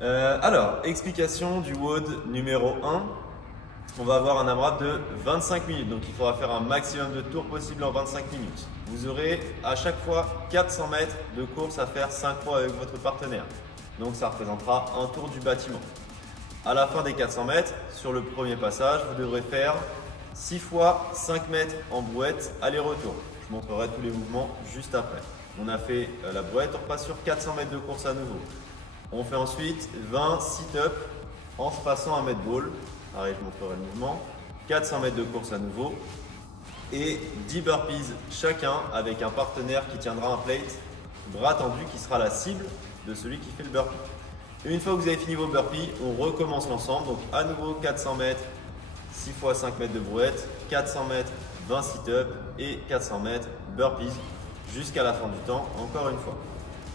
Alors, explication du WOD numéro 1. On va avoir un AMRAP de 25 minutes, donc il faudra faire un maximum de tours possible en 25 minutes. Vous aurez à chaque fois 400 mètres de course à faire synchro avec votre partenaire. Donc ça représentera un tour du bâtiment. À la fin des 400 mètres, sur le premier passage, vous devrez faire 6 fois 5 mètres en brouette aller-retour. Je montrerai tous les mouvements juste après. On a fait la brouette, on repasse sur 400 mètres de course à nouveau. On fait ensuite 20 sit-up en se passant un mètre ball. Pareil, je montrerai le mouvement. 400 mètres de course à nouveau. Et 10 burpees chacun avec un partenaire qui tiendra un plate bras tendu qui sera la cible de celui qui fait le burpee. Et une fois que vous avez fini vos burpees, on recommence l'ensemble. Donc à nouveau 400 mètres, 6 fois 5 mètres de brouette, 400 mètres, 20 sit-up et 400 mètres burpees jusqu'à la fin du temps, encore une fois.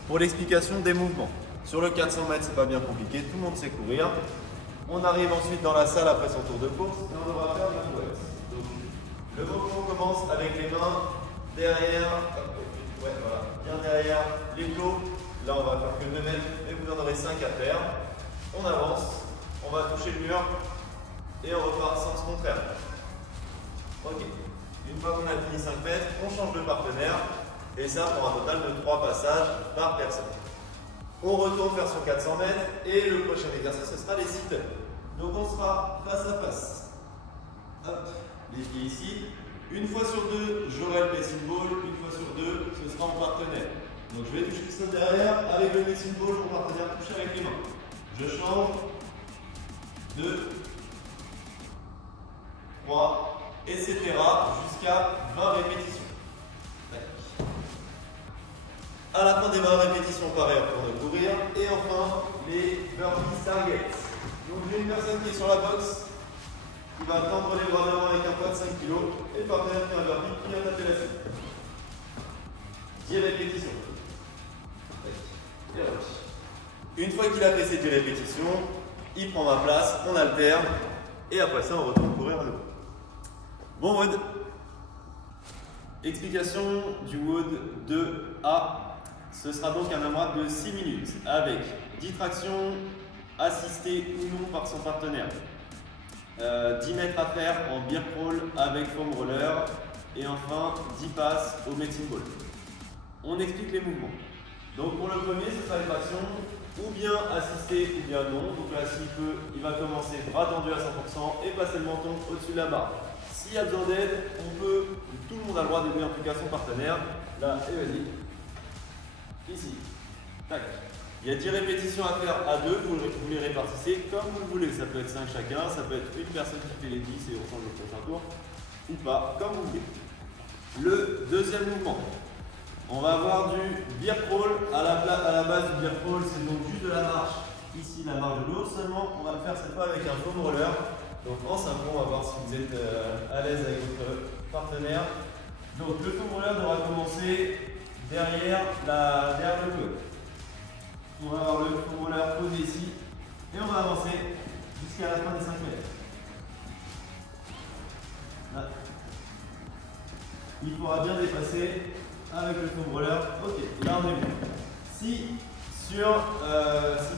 Pour l'explication des mouvements, sur le 400 mètres, c'est pas bien compliqué, tout le monde sait courir. On arrive ensuite dans la salle après son tour de course et on devra faire la brouette. Donc, le mouvement commence avec les mains derrière, voilà, bien derrière l'épaule. Là, on va faire que 2 mètres et vous en aurez 5 à faire. On avance, on va toucher le mur et on repart sens contraire. Ok. Une fois qu'on a fini 5 mètres, on change de partenaire et ça pour un total de 3 passages par personne. On retourne faire son 400 mètres et le prochain exercice ce sera les sit-ups. Donc on sera face à face. Hop, les pieds ici. Une fois sur deux, j'aurai le medicine ball. Une fois sur deux, ce sera en partenaire. Donc je vais toucher le sol derrière avec le medicine ball, mon partenaire touche avec les mains. Je change. 2, 3, etc. jusqu'à 20 répétitions. À la fin des 20 répétitions, pareil, on retourne courir. Et enfin, les burpees target. Donc j'ai une personne qui est sur la box, qui va tendre les bras devant avec un poids de 5 kg, et le partenaire qui a un burpee qui vient taper la suite. 10 répétitions. Une fois qu'il a fait ces 10 répétitions, il prend ma place, on alterne, et après ça, on retourne courir à nouveau. Bon WOD. Explication du WOD 2A. Ce sera donc un AMRAP de 6 minutes avec 10 tractions assistées ou non par son partenaire. 10 mètres à faire en beer crawl avec foam roller et enfin 10 passes au medicine ball. On explique les mouvements. Donc pour le premier, ce sera les tractions ou bien assistées ou bien non. Donc là, s'il peut, il va commencer bras tendus à 100% et passer le menton au-dessus de la barre. S'il y a besoin d'aide, on peut, tout le monde a le droit d'aider en tout cas son partenaire. Là, et vas-y. Ici. Tac. Il y a 10 répétitions à faire à deux, vous les répartissez comme vous le voulez. Ça peut être 5 chacun, ça peut être une personne qui fait les 10 et on change le prochain tour, ou pas, comme vous voulez. Le deuxième mouvement, on va avoir du beer crawl. À la base du beer crawl, c'est donc juste de la marche. Ici, la marche de l'eau, seulement on va le faire cette fois avec un foam roller. Donc en synchro, on va voir si vous êtes à l'aise avec votre partenaire. Donc le foam roller devra commencer derrière le club. On va avoir le foam roller posé ici et on va avancer jusqu'à la fin des 5 mètres. Là. Il faudra bien dépasser avec le foam roller. Ok, là on est bon. Si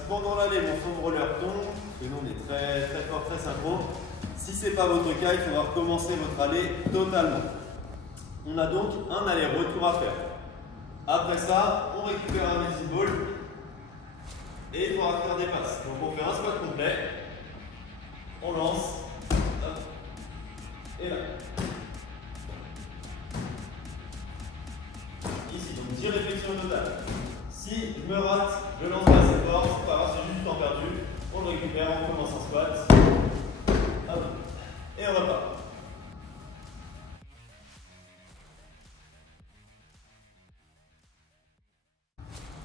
pendant l'allée mon foam roller tombe, et nous on est très fort, très synchro, si ce n'est pas votre cas, il faudra recommencer votre allée totalement. On a donc un aller-retour à faire. Après ça, on récupère un medicine ball et il faudra faire des passes. Donc on fait un squat complet, on lance, hop, et là. Ici, donc 10 répétitions au total. Si je me rate, je lance pas assez fort, c'est pas grave, c'est juste du temps perdu. On le récupère, on commence en squat, hop, et on repart.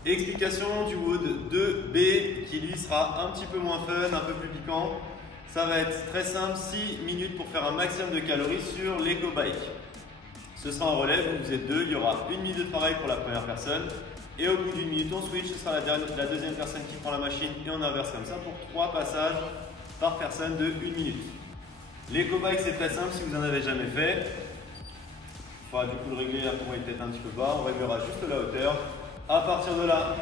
Explication du WOD 2B qui lui sera un petit peu moins fun, un peu plus piquant. Ça va être très simple, 6 minutes pour faire un maximum de calories sur l'EcoBike. Ce sera en relève, vous êtes deux, il y aura 1 minute de travail pour la première personne. Et au bout d'une minute, on switch, ce sera la deuxième personne qui prend la machine et on inverse comme ça pour 3 passages par personne de 1 minute. L'EcoBike c'est très simple si vous n'en avez jamais fait. Il faudra du coup le régler là pour moi il est peut-être un petit peu bas, on réglera juste la hauteur. À partir de là,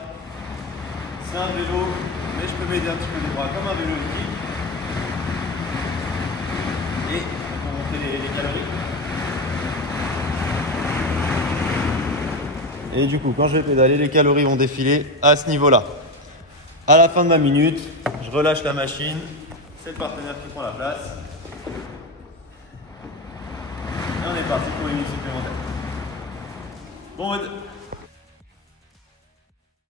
c'est un vélo, mais je peux peux m'aider un petit peu les bras comme un vélo elliptique. Et pour monter les calories. Et du coup, quand je vais pédaler, les calories vont défiler à ce niveau-là. À la fin de ma minute, je relâche la machine. C'est le partenaire qui prend la place. Et on est parti pour une minute supplémentaire. Bon,